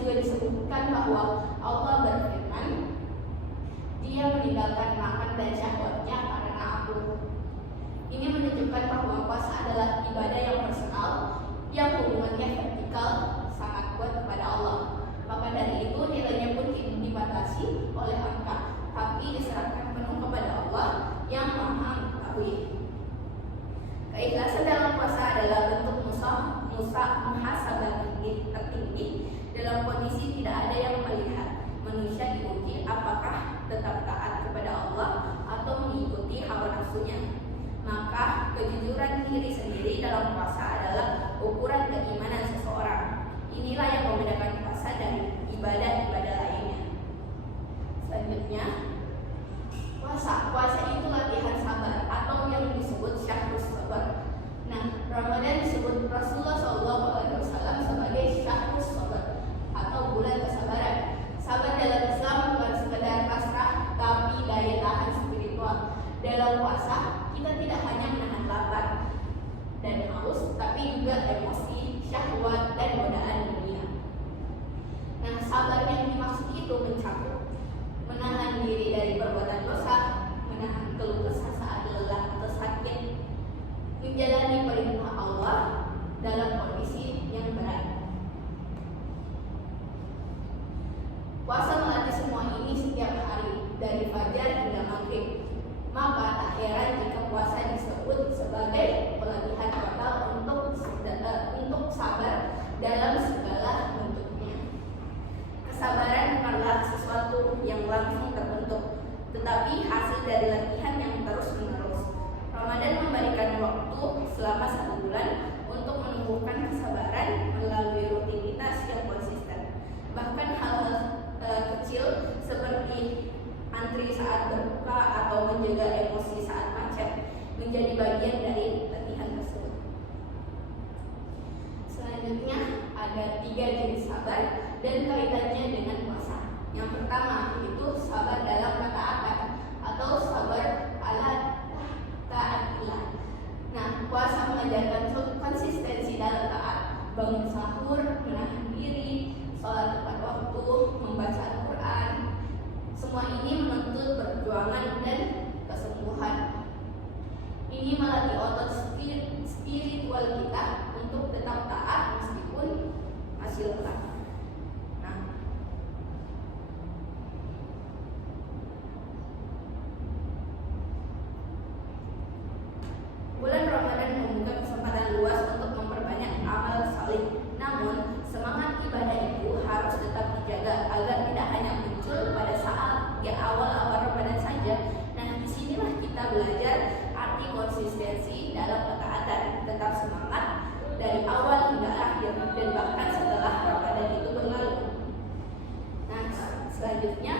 juga disebutkan bahwa Allah berfirman, Dia meninggalkan makan dan syahwatnya karena Aku. Ini menunjukkan bahwa puasa adalah ibadah yang personal, yang hubungannya vertikal sangat kuat kepada Allah. Maka dari itu nilainya pun tidak dibatasi oleh angka, tapi diserahkan penuh kepada Allah yang Maha Mengetahui. Keikhlasan dalam puasa adalah bentuk muhasabah tertinggi dalam kondisi tidak ada yang melihat. Manusia diuji apakah tetap taat kepada Allah atau mengikuti hawa nafsunya. Maka kejujuran diri sendiri dalam puasa adalah ukuran keimanan seseorang. Inilah yang membedakan puasa dari ibadah-ibadah lainnya. Selanjutnya, puasa itu latihan sabar atau yang disebut syahrus sabar. Nah, Ramadan disebut Rasulullah SAW sebagai syahrus sabar atau bulan kesabaran. Sabar dalam Islam bukan sekedar pasrah, tapi daya tahan spiritual. Dalam puasa, kita tidak hanya menahan lapar dan haus, tapi juga emosi, syahwat, dan godaan dunia. Nah, sabar yang dimaksud itu mencakup menahan diri dari perbuatan dosa, menahan keluh kesah saat lelah atau sakit, menjalani perintah Allah dalam kondisi yang berat. Puasa melatih semua ini setiap hari dari fajar hingga maghrib. Maka tak heran jika puasa disebut sebagai pelatihan total untuk sabar dalam segala bentuknya. Kesabaran bukanlah sesuatu yang langsung terbentuk, tetapi hasil dari latihan yang terus-menerus. Ramadan memberikan waktu selama 1 bulan untuk menumbuhkan kesabaran melalui rutinitas yang konsisten. Bahkan hal-hal kecil seperti antri saat berbuka atau menjaga emosi saat macet menjadi bagian dari latihan tersebut. Selanjutnya ada 3 jenis sabar dan kaitannya dengan puasa. Yang pertama itu sabar dalam ketaatan atau sabar ala ta'atillah. Nah, puasa mengajarkan konsistensi dalam taat, bangun sahur, menahan diri, sholat tepat waktu, membaca Al-Quran. Semua ini menuntut perjuangan dan kesembuhan. Ini melatih otot spiritual kita untuk tetap taat meskipun masih lelah. Bulan Ramadan membuka kesempatan luas untuk memperbanyak amal saleh. Namun, semangat ibadah itu harus tetap dijaga agar tidak hanya muncul pada saat di awal-awal Ramadan saja. Nah, disinilah kita belajar arti konsistensi dalam ketaatan, tetap semangat dari awal hingga akhir dan bahkan setelah Ramadan itu berlalu. Nah, selanjutnya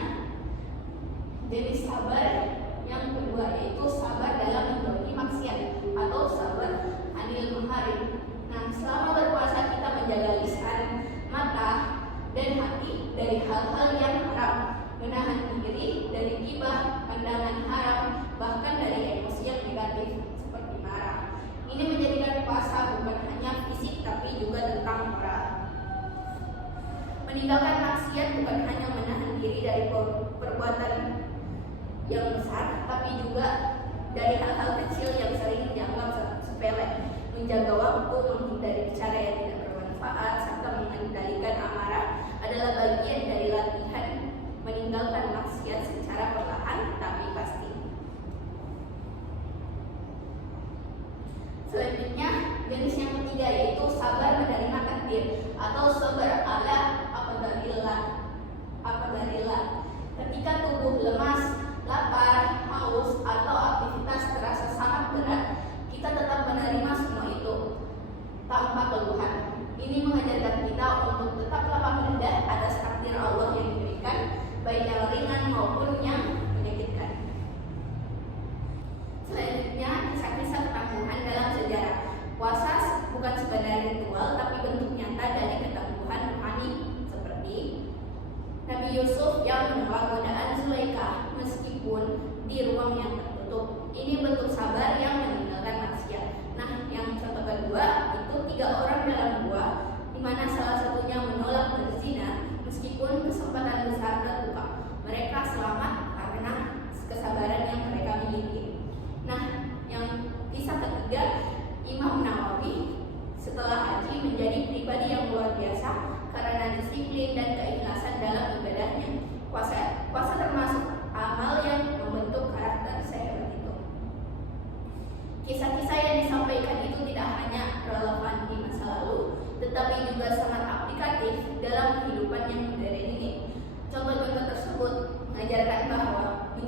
jenis sabar yang kedua yaitu sabar dalam menjauhi maksiat atau sabar anil muharrim. Nah, selama berpuasa kita menjaga lisan, mata, dan hati dari hal-hal yang haram, menahan diri dari ghibah, pandangan haram, bahkan dari emosi yang negatif seperti marah. Ini menjadikan puasa bukan hanya fisik tapi juga tentang moral. Meninggalkan maksiat bukan hanya menahan diri dari perbuatan yang besar, tapi juga dari hal-hal kecil yang sering dianggap sepele. Menjaga waktu, menghindari bicara yang tidak bermanfaat, serta mengendalikan amarah adalah bagian dari latihan meninggalkan maksiat secara perlahan tapi pasti. Selanjutnya, jenis yang ketiga yaitu sabar menerima takdir atau sabar ala aqdarillah. Ketika tubuh lemas, lapar, haus, atau aktivitas terasa sangat berat, kita tetap menerima semua itu tanpa keluhan. Ini mengajarkan kita untuk tetap lapang dada atas takdir Allah yang diberikan, baik yang ringan maupun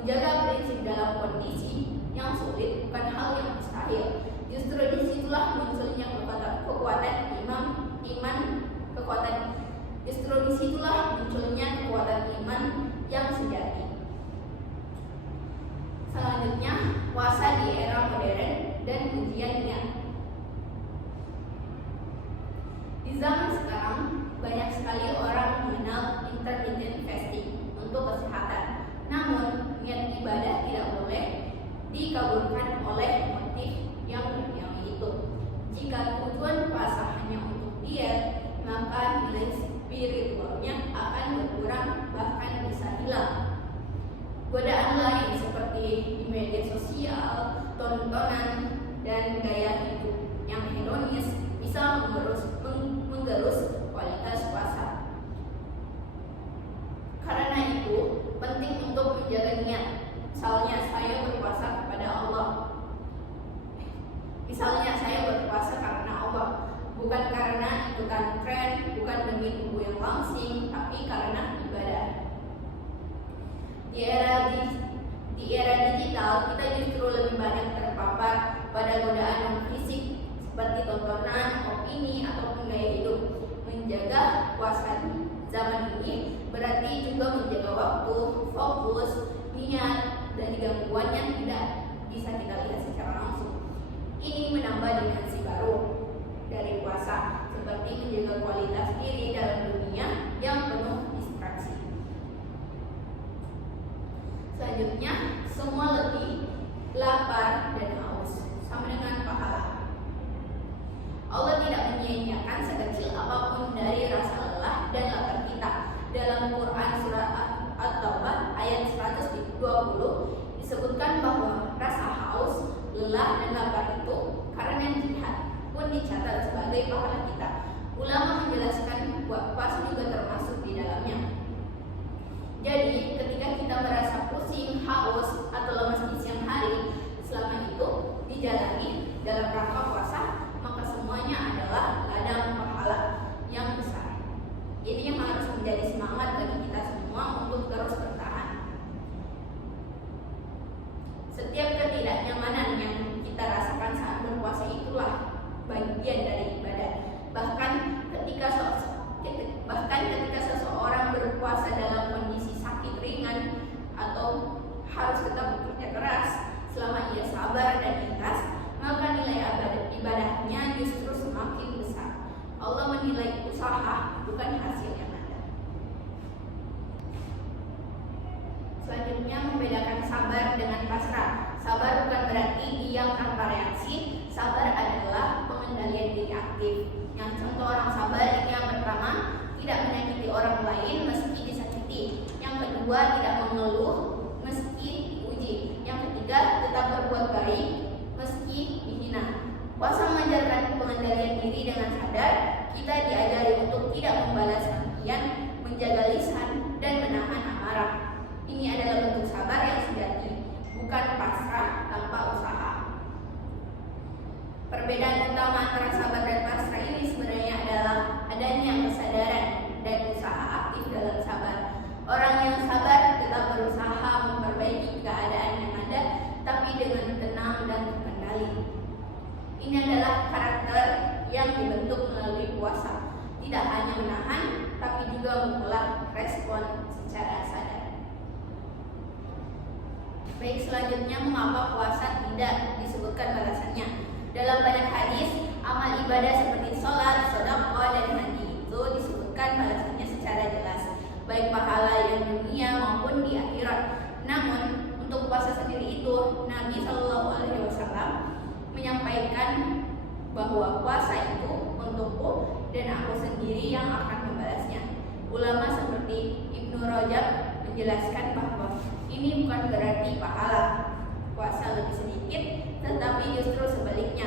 Menjaga prinsip dalam kondisi yang sulit bukan hal yang mustahil. Justru disitulah munculnya kekuatan iman yang sejati. Selanjutnya, puasa di era modern dan ujian niat. Di zaman sekarang, banyak sekali orang mengenal intermittent fasting untuk kesehatan. Namun, niat ibadah tidak boleh dikabulkan oleh motif yang duniawi itu. Jika tujuan puasa hanya untuk diet, maka nilai spiritualnya akan berkurang, bahkan bisa hilang. Godaan lain seperti di media sosial, tontonan, dan gaya hidup yang hedonis bisa menggerus kualitas puasa. Karena itu, penting untuk menjaga niat. Misalnya saya berpuasa karena Allah, bukan karena ikutan tren, bukan demi tubuh yang langsing, tapi karena ibadah. Di era digital, kita justru lebih banyak terpapar pada godaan non-fisik seperti tontonan, opini, ataupun gaya hidup. Menjaga puasa di zaman ini berarti juga menjaga waktu, fokus, niat, dan gangguan yang tidak bisa kita lihat secara langsung. Ini menambah dimensi baru dari puasa, seperti menjaga kualitas diri dalam dunia yang penuh distraksi. Selanjutnya, semua letih, lapar, dan haus sama dengan pahala. Allah tidak menyia-nyiakan sekecil apapun dari rasa lelah dan lapar kita. Dalam Quran surah At-Taubah ayat 120 disebutkan bahwa rasa haus, lelah, dan lapar itu karena jihad pun dicatat sebagai pahala kita. Ulama menjelaskan bahwa puasa juga termasuk di dalamnya. Jadi, ketika kita merasa pusing, haus, atau lemas di siang hari, selama itu dijalani dalam rangka puasa, maka semuanya adalah ladang pahala yang besar. Ini yang harus menjadi semangat bagi kita semua untuk terus bertahan. Setiap ketidaknyamanan yang kita rasakan saat berpuasa itulah bagian dari ibadah. Bahkan ketika seseorang berpuasa dalam kondisi sakit ringan atau harus tetap bekerja keras, selama ia sabar dan ikhlas, maka nilai ibadahnya justru semakin besar. Allah menilai usaha, bukan hasil yang ada. Selanjutnya, membedakan sabar dengan pasrah. Sabar bukan berarti diam tanpa reaksi. Sabar adalah pengendalian diri aktif. Yang contoh orang sabar ini yang pertama, tidak menyakiti orang lain meski disakiti. Yang kedua, tidak mengeluh meski diuji. Yang ketiga, tetap berbuat baik meski dihina. Puasa mengajarkan pengendalian diri dengan sadar. Kita diajari untuk tidak membalas kebencian, menjaga lisan, dan menahan amarah. Ini adalah bentuk sabar yang sejati, bukan pasrah tanpa usaha. Perbedaan utama antara sabar dan pasrah ini sebenarnya adalah adanya kesadaran dan usaha aktif dalam sabar. Orang yang sabar tetap berusaha memperbaiki keadaan yang ada, tapi dengan tenang dan terkendali. Ini adalah karakter yang dibentuk melalui puasa. Tidak hanya menahan, tapi juga mengolah respon secara sadar. Baik, selanjutnya, mengapa puasa tidak disebutkan balasannya? Dalam banyak hadis, amal ibadah seperti sholat, sedekah, dan haji itu disebutkan balasannya secara jelas, baik pahala yang dunia maupun di akhirat. Namun, untuk puasa sendiri itu, Nabi SAW menyampaikan bahwa puasa itu untukku dan aku sendiri yang akan membalasnya. Ulama seperti Ibnu Rajab menjelaskan bahwa ini bukan berarti pahala puasa lebih sedikit, tetapi justru sebaliknya.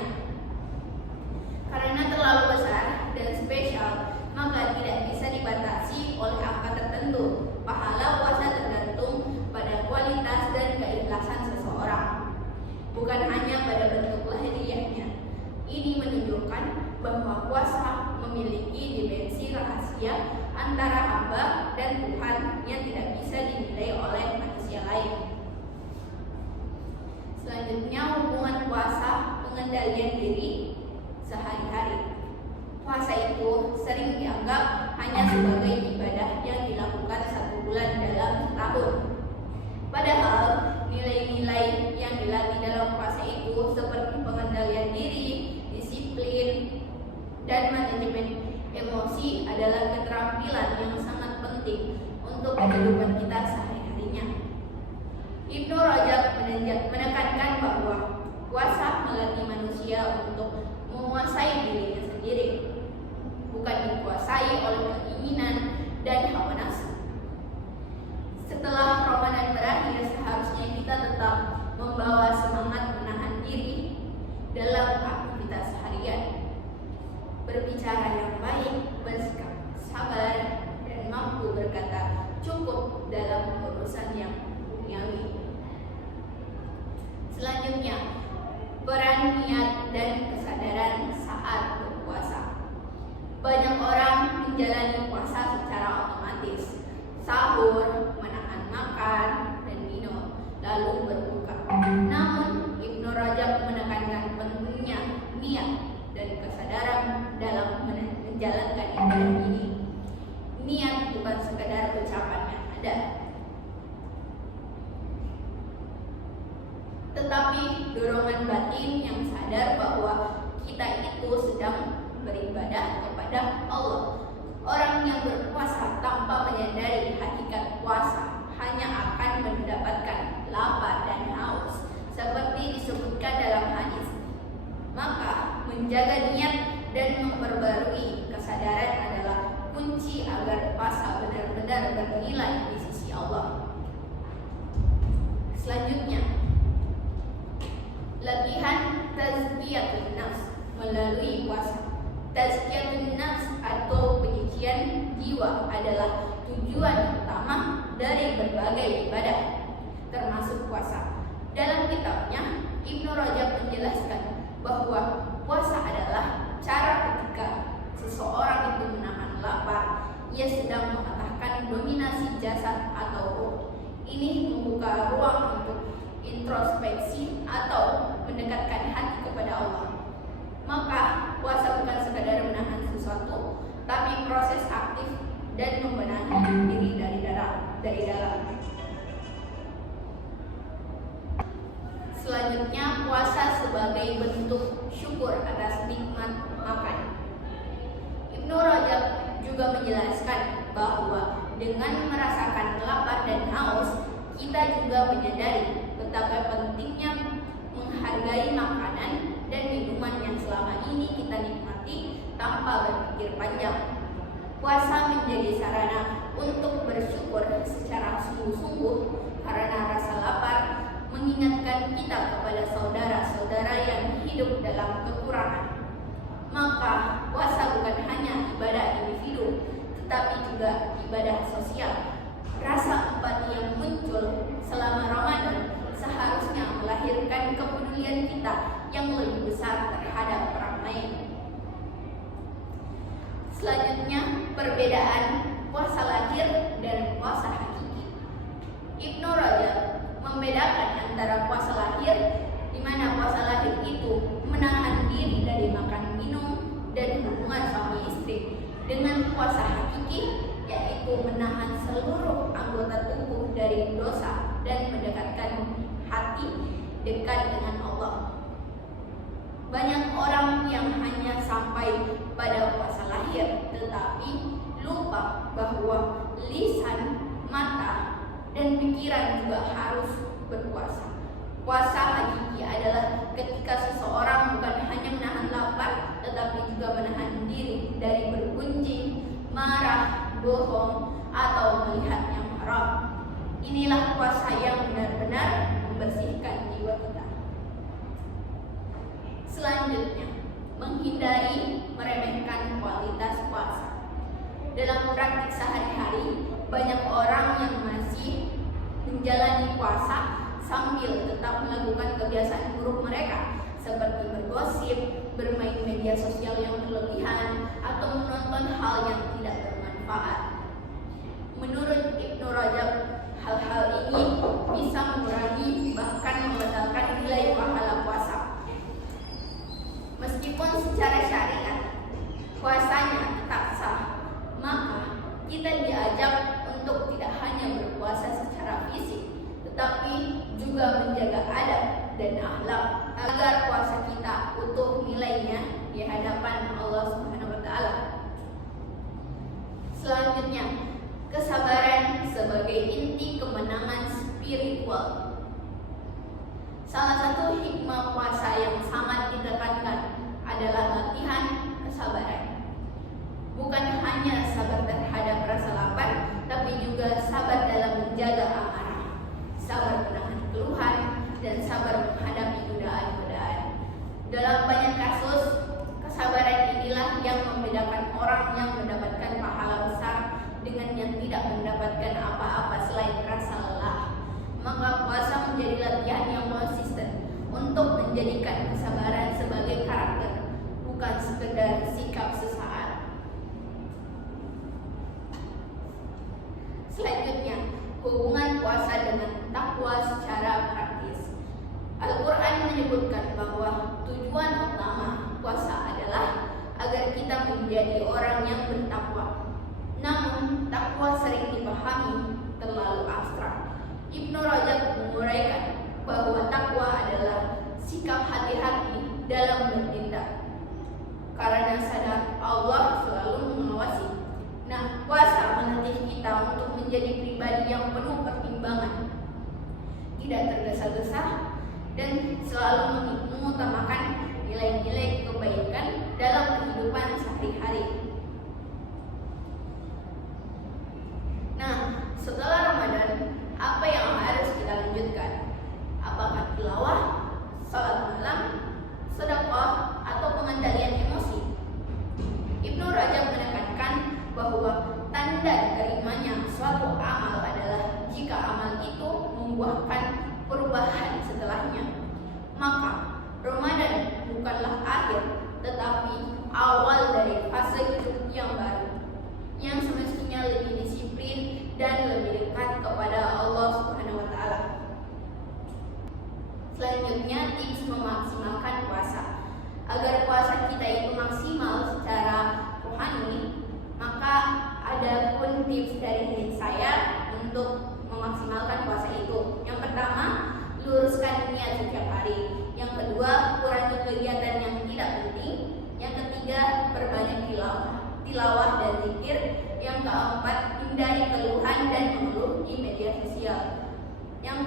Karena terlalu besar dan spesial, maka tidak bisa dibatasi oleh angka tertentu. Pahala puasa tergantung pada kualitas dan keikhlasan seseorang, bukan hanya pada bentuk lahiriahnya. Ini menunjukkan bahwa puasa memiliki dimensi rahasia antara hamba dan Tuhan yang tidak bisa dinilai oleh manusia lain. Selanjutnya, hubungan puasa pengendalian diri sehari-hari. Puasa itu sering dianggap hanya sebagai ibadah yang dilakukan 1 bulan dalam setahun. Padahal nilai-nilai yang dilatih dalam puasa itu seperti pengendalian diri, disiplin, dan manajemen emosi adalah keterampilan yang sangat penting untuk kehidupan kita sehari-harinya. Ibnu Rajab menekankan bahwa puasa melatih manusia untuk menguasai dirinya sendiri, bukan dikuasai oleh keinginan dan hawa nafsu. Setelah Ramadan berakhir, seharusnya kita tetap membawa semangat menahan diri dalam aktivitas harian, berbicara yang baik, bersikap sabar, dan mampu berkata cukup dalam urusan yang duniawi. Selanjutnya, peran niat dan kesadaran saat berpuasa. Banyak orang menjalani puasa secara otomatis, sahur, menahan makan dan minum, lalu berbuka. Namun, Ibnu Rajab menekankan pentingnya niat dan kesadaran dalam menjalankan ibadah ini. Niat bukan sekedar ucapan yang ada, tetapi dorongan batin yang sadar bahwa kita itu sedang beribadah kepada Allah. Orang yang berpuasa tanpa menyadari hakikat puasa hanya akan mendapatkan lapar dan haus, seperti disebutkan dalam hadis. Maka menjaga niat dan memperbarui kesadaran adalah kunci agar puasa benar-benar bernilai di sisi Allah. Selanjutnya, latihan tazkiyatun nafs melalui puasa. Tazkiyatun nafs atau penyucian jiwa adalah tujuan utama dari berbagai ibadah, termasuk puasa. Dalam kitabnya, Ibnu Rajab menjelaskan bahwa puasa adalah cara ketika seseorang itu menahan lapar, ia sedang mematahkan dominasi jasad atau ruh. Ini membuka ruang untuk introspeksi atau mendekatkan hati kepada Allah. Maka puasa bukan sekadar menahan sesuatu, tapi proses aktif dan membenahi diri dari dalam. Selanjutnya, puasa sebagai bentuk syukur atas nikmat makan. Ibnu Rajab juga menjelaskan bahwa dengan merasakan lapar dan haus, kita juga menyadari betapa pentingnya menghargai makanan dan minuman yang selama ini kita nikmati tanpa berpikir panjang. Puasa menjadi sarana untuk bersyukur secara sungguh-sungguh karena rasa lapar mengingatkan kita kepada saudara-saudara yang hidup dalam kekurangan. Maka puasa bukan hanya ibadah individu, tetapi juga ibadah sosial. Rasa empati yang muncul selama Ramadan seharusnya melahirkan kepedulian kita yang lebih besar terhadap orang lain. Selanjutnya, perbedaan puasa lahir dan puasa hakiki. Ibnu Rajab membedakan antara puasa lahir, di mana puasa lahir itu menahan diri dari makan minum dan hubungan suami istri, dengan puasa hakiki, yaitu menahan seluruh anggota tubuh dari dosa dan mendekatkan hati dekat dengan Allah. Banyak orang yang hanya sampai pada puasa lahir, tetapi lupa bahwa lisan, mata, dan pikiran juga harus berpuasa. Puasa hakiki adalah ketika seseorang bukan hanya menahan lapar, tetapi juga menahan diri dari bergunjing, marah, bohong, atau melihat yang haram. Inilah puasa yang benar-benar membersihkan jiwa kita. Selanjutnya, menghindari meremehkan kualitas puasa. Dalam praktik sehari-hari, banyak orang yang masih menjalani puasa sambil tetap melakukan kebiasaan buruk mereka, seperti bergosip, bermain media sosial yang berlebihan, atau menonton hal yang tidak bermanfaat. Menurut Ibnu Rajab, hal-hal ini bisa mengurangi bahkan membatalkan nilai puasa juga menjaga adab dan akhlak agar puasa kita utuh nilainya di hadapan Allah Subhanahu wa taala. Selanjutnya, kesabaran sebagai inti kemenangan spiritual. Salah satu hikmah puasa yang sangat ditekankan adalah latihan kesabaran. Bukan hanya sabar terhadap rasa lapar, tapi juga sabar dalam menjaga amarah, sabar menahan keluhan, dan sabar menghadapi godaan-godaan. Dalam banyak kasus, kesabaran inilah yang membedakan orang yang mendapatkan pahala besar dengan yang tidak mendapatkan apa-apa selain rasa lelah. Maka puasa menjadi latihan yang konsisten untuk menjadikan kesabaran sebagai karakter, bukan sekedar sikap sesaat. Selanjutnya, hubungan puasa dengan takwa secara praktis. Al-Quran menyebutkan bahwa tujuan utama puasa adalah agar kita menjadi orang yang bertakwa. Namun, takwa sering dipahami terlalu abstrak. Ibnu Rajab menguraikan bahwa takwa adalah sikap hati-hati dalam bertindak karena sadar Allah selalu mengawasi. Nah, puasa melatih kita untuk menjadi pribadi yang penuh pertimbangan, tidak tergesa-gesa, dan selalu mengutamakan nilai-nilai kebaikan dalam kehidupan sehari-hari. Nah, setelah Ramadan, apa yang harus kita lanjutkan? Apakah tilawah, salat malam, sedekah, atau pengendalian emosi? Ibnu Rajab menekankan bahwa tanda diterimanya suatu amal adalah jika amal itu membuahkan perubahan setelahnya. Maka Ramadan bukanlah akhir, tetapi awal dari fase hidup yang baru, yang semestinya lebih disiplin dan lebih dekat kepada Allah Subhanahu wa taala. Selanjutnya, tips memaksimalkan puasa. Agar puasa kita itu maksimal secara rohani, maka ada pun tips dari saya untuk memaksimalkan puasa itu. Yang pertama, luruskan niat setiap hari. Yang kedua, kurangi kegiatan yang tidak penting. Yang ketiga, perbanyak tilawah dan zikir. Yang keempat, hindari keluhan dan mengeluh di media sosial. Yang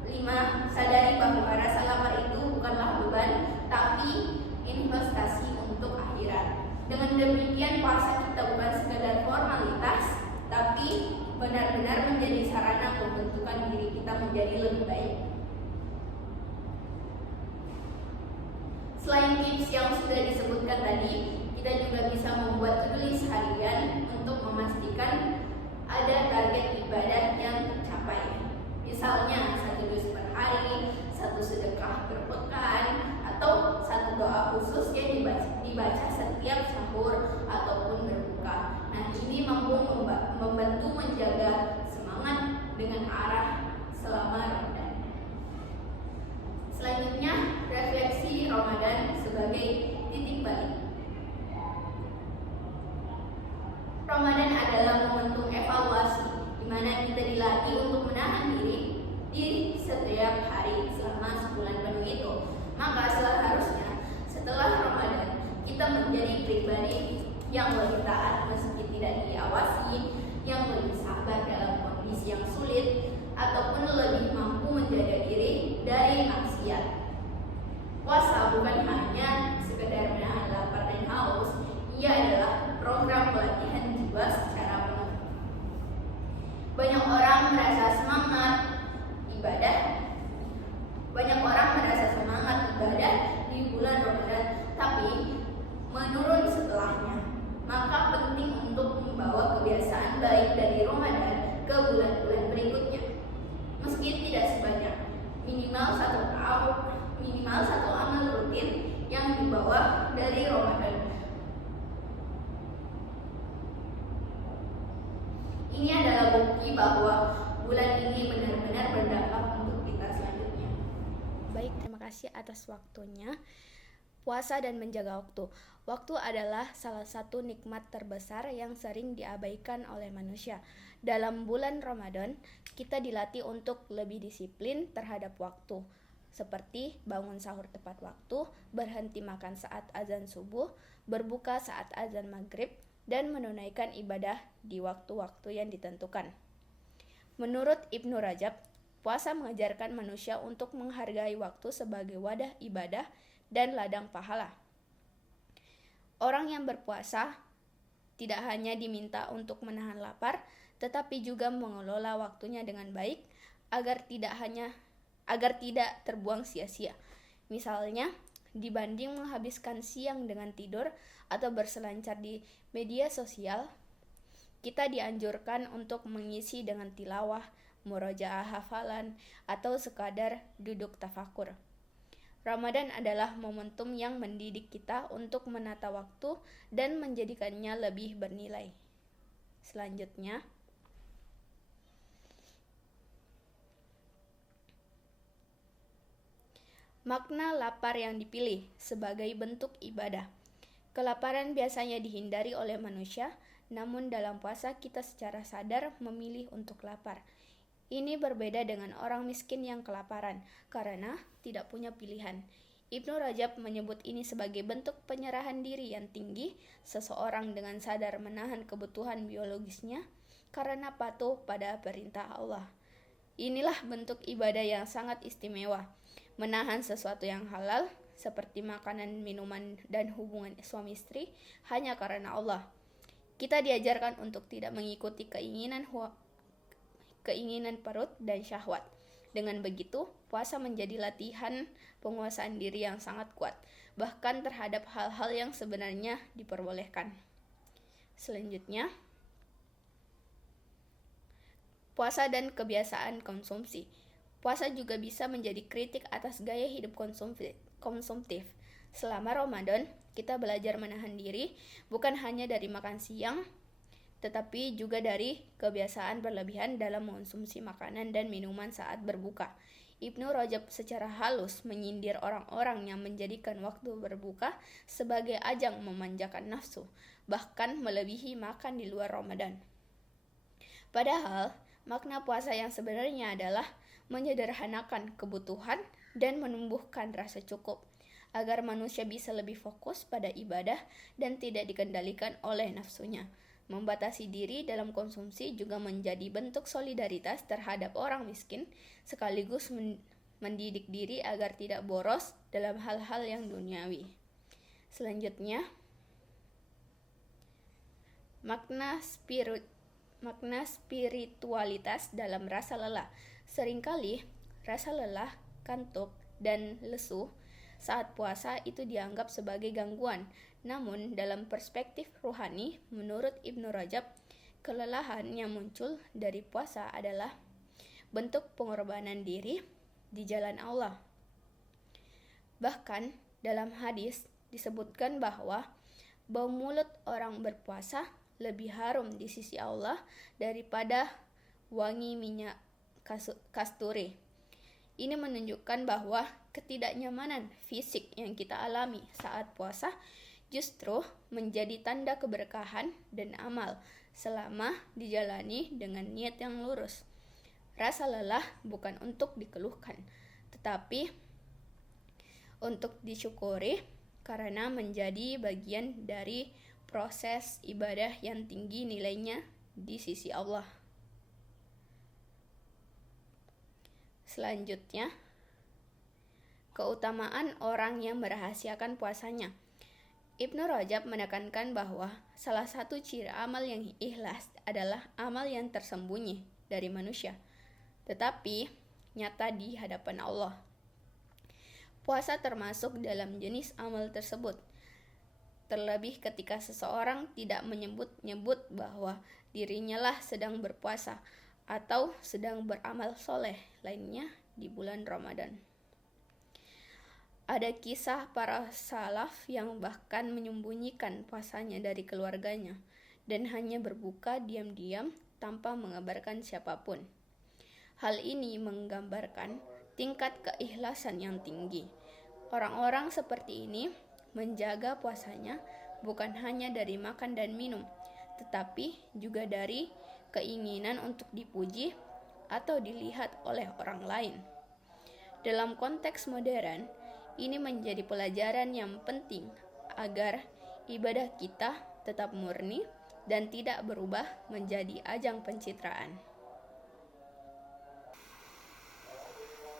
kelima, sadari bahwa rasa lapar itu bukanlah beban, tapi investasi untuk akhirat. Dengan demikian, puasa kita bukan sekadar formalitas, tapi benar-benar menjadi sarana pembentukan diri kita menjadi lebih baik. Selain tips yang sudah disebutkan tadi, kita juga bisa membuat to-do list harian untuk memastikan ada target ibadah yang tercapai. Misalnya 1 juz per hari, 1 sedekah per pekan, atau 1 doa khusus yang dibaca setiap sahur ataupun berbuka. Nah, ini mampu membantu menjaga semangat dengan arah selama Ramadan. Selanjutnya, refleksi Ramadan sebagai titik balik. Ramadan adalah momentum evaluasi di mana kita dilatih untuk menahan diri di setiap hari selama sebulan penuh itu. Maka seharusnya setelah Ramadan kita menjadi pribadi yang lebih taat meski tidak diawasi, yang lebih sabar dalam kondisi yang sulit, ataupun lebih mampu menjaga diri dari maksiat. Puasa bukan hanya sekedar menahan lapar dan haus, ia adalah program pelatihan jiwa secara penuh. Banyak orang merasa semangat ibadah di bulan Ramadan, tapi menurun setelahnya. Maka penting untuk membawa kebiasaan baik dari Ramadan ke bulan-bulan berikutnya. Meski tidak sebanyak, minimal satu amal rutin yang dibawa dari Ramadan. Ini adalah bukti bahwa bulan ini benar-benar berdampak untuk kita selanjutnya. Baik, terima kasih atas waktunya. Puasa dan menjaga waktu. Waktu adalah salah satu nikmat terbesar yang sering diabaikan oleh manusia. Dalam bulan Ramadan, kita dilatih untuk lebih disiplin terhadap waktu, seperti bangun sahur tepat waktu, berhenti makan saat azan subuh, berbuka saat azan maghrib, dan menunaikan ibadah di waktu-waktu yang ditentukan. Menurut Ibnu Rajab, puasa mengajarkan manusia untuk menghargai waktu sebagai wadah ibadah dan ladang pahala. Orang yang berpuasa tidak hanya diminta untuk menahan lapar, tetapi juga mengelola waktunya dengan baik agar tidak terbuang sia-sia. Misalnya, dibanding menghabiskan siang dengan tidur atau berselancar di media sosial, kita dianjurkan untuk mengisi dengan tilawah, murojaah hafalan, atau sekadar duduk tafakur. Ramadan adalah momentum yang mendidik kita untuk menata waktu dan menjadikannya lebih bernilai. Selanjutnya, makna lapar yang dipilih sebagai bentuk ibadah. Kelaparan biasanya dihindari oleh manusia, namun dalam puasa kita secara sadar memilih untuk lapar. Ini berbeda dengan orang miskin yang kelaparan karena tidak punya pilihan. Ibnu Rajab menyebut ini sebagai bentuk penyerahan diri yang tinggi seseorang dengan sadar menahan kebutuhan biologisnya karena patuh pada perintah Allah. Inilah bentuk ibadah yang sangat istimewa, menahan sesuatu yang halal seperti makanan, minuman, dan hubungan suami istri hanya karena Allah. Kita diajarkan untuk tidak mengikuti keinginan perut dan syahwat. Dengan begitu, puasa menjadi latihan penguasaan diri yang sangat kuat, bahkan terhadap hal-hal yang sebenarnya diperbolehkan. Selanjutnya, puasa dan kebiasaan konsumsi. Puasa juga bisa menjadi kritik atas gaya hidup konsumtif. Selama Ramadan, kita belajar menahan diri bukan hanya dari makan siang, tetapi juga dari kebiasaan berlebihan dalam mengonsumsi makanan dan minuman saat berbuka. Ibnu Rajab secara halus menyindir orang-orang yang menjadikan waktu berbuka sebagai ajang memanjakan nafsu, bahkan melebihi makan di luar Ramadan. Padahal, makna puasa yang sebenarnya adalah menyederhanakan kebutuhan dan menumbuhkan rasa cukup, agar manusia bisa lebih fokus pada ibadah dan tidak dikendalikan oleh nafsunya. Membatasi diri dalam konsumsi juga menjadi bentuk solidaritas terhadap orang miskin, sekaligus mendidik diri agar tidak boros dalam hal-hal yang duniawi. Selanjutnya, makna spiritualitas dalam rasa lelah. Seringkali rasa lelah, kantuk, dan lesu saat puasa itu dianggap sebagai gangguan. Namun, dalam perspektif rohani, menurut Ibnu Rajab, kelelahan yang muncul dari puasa adalah bentuk pengorbanan diri di jalan Allah. Bahkan, dalam hadis disebutkan bahwa bau mulut orang berpuasa lebih harum di sisi Allah daripada wangi minyak kasturi. Ini menunjukkan bahwa ketidaknyamanan fisik yang kita alami saat puasa justru menjadi tanda keberkahan dan amal selama dijalani dengan niat yang lurus. Rasa lelah bukan untuk dikeluhkan, tetapi untuk disyukuri karena menjadi bagian dari proses ibadah yang tinggi nilainya di sisi Allah. Selanjutnya, keutamaan orang yang merahasiakan puasanya. Ibnu Rajab menekankan bahwa salah satu ciri amal yang ikhlas adalah amal yang tersembunyi dari manusia, tetapi nyata di hadapan Allah. Puasa termasuk dalam jenis amal tersebut, terlebih ketika seseorang tidak menyebut-nyebut bahwa dirinya lah sedang berpuasa atau sedang beramal soleh lainnya di bulan Ramadan. Ada kisah para salaf yang bahkan menyembunyikan puasanya dari keluarganya dan hanya berbuka diam-diam tanpa mengabarkan siapapun. Hal ini menggambarkan tingkat keikhlasan yang tinggi. Orang-orang seperti ini menjaga puasanya bukan hanya dari makan dan minum, tetapi juga dari keinginan untuk dipuji atau dilihat oleh orang lain. Dalam konteks modern, ini menjadi pelajaran yang penting agar ibadah kita tetap murni dan tidak berubah menjadi ajang pencitraan.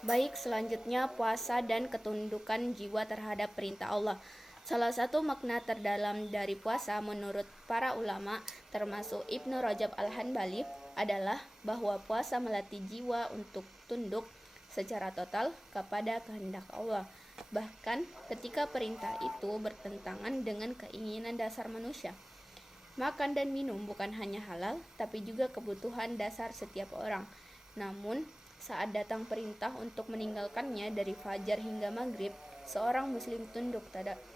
Baik, selanjutnya puasa dan ketundukan jiwa terhadap perintah Allah. Salah satu makna terdalam dari puasa menurut para ulama, termasuk Ibnu Rajab Al-Hanbali, adalah bahwa puasa melatih jiwa untuk tunduk secara total kepada kehendak Allah. Bahkan ketika perintah itu bertentangan dengan keinginan dasar manusia. Makan dan minum bukan hanya halal, tapi juga kebutuhan dasar setiap orang. Namun, saat datang perintah untuk meninggalkannya dari fajar hingga maghrib, seorang muslim tunduk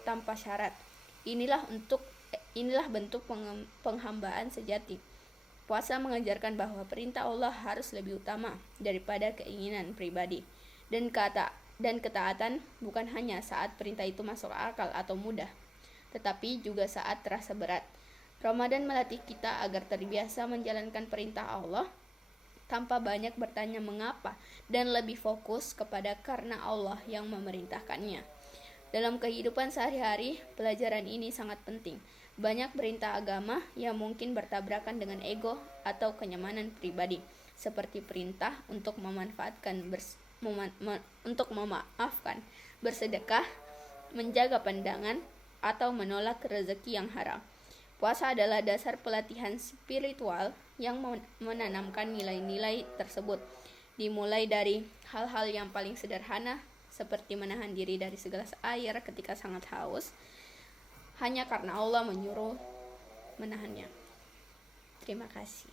tanpa syarat. Inilah bentuk penghambaan sejati. Puasa mengajarkan bahwa perintah Allah harus lebih utama daripada keinginan pribadi. Dan ketaatan bukan hanya saat perintah itu masuk akal atau mudah, tetapi juga saat terasa berat. Ramadan melatih kita agar terbiasa menjalankan perintah Allah tanpa banyak bertanya mengapa dan lebih fokus kepada karena Allah yang memerintahkannya. Dalam kehidupan sehari-hari, pelajaran ini sangat penting. Banyak perintah agama yang mungkin bertabrakan dengan ego atau kenyamanan pribadi, seperti perintah untuk memaafkan, bersedekah, menjaga pandangan, atau menolak rezeki yang haram. Puasa adalah dasar pelatihan spiritual yang menanamkan nilai-nilai tersebut, dimulai dari hal-hal yang paling sederhana seperti menahan diri dari segelas air ketika sangat haus hanya karena Allah menyuruh menahannya. Terima kasih.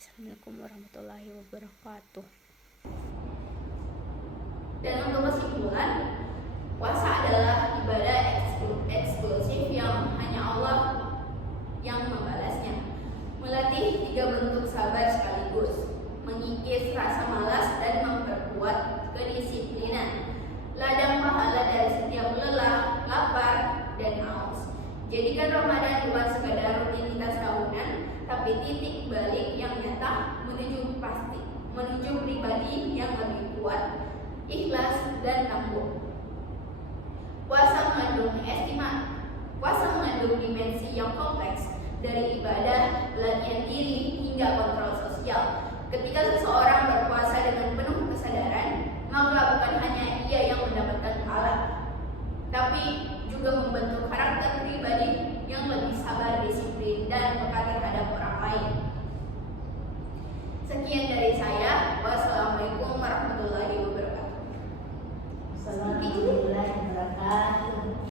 Assalamualaikum warahmatullahi wabarakatuh. Dan untuk kesimpulan, puasa adalah ibadah eksklusif yang hanya Allah yang membalasnya. Melatih 3 bentuk sabar sekaligus, mengikis rasa malas dan memperkuat kedisiplinan. Ladang pahala dari setiap lelah, lapar, dan haus. Jadikan Ramadan bukan sekadar rutinitas tahunan, tapi titik balik yang nyata menuju pribadi yang lebih kuat, ikhlas, dan tangguh. Puasa mengandung dimensi yang kompleks, dari ibadah, latihan diri, hingga kontrol sosial. Ketika seseorang berpuasa dengan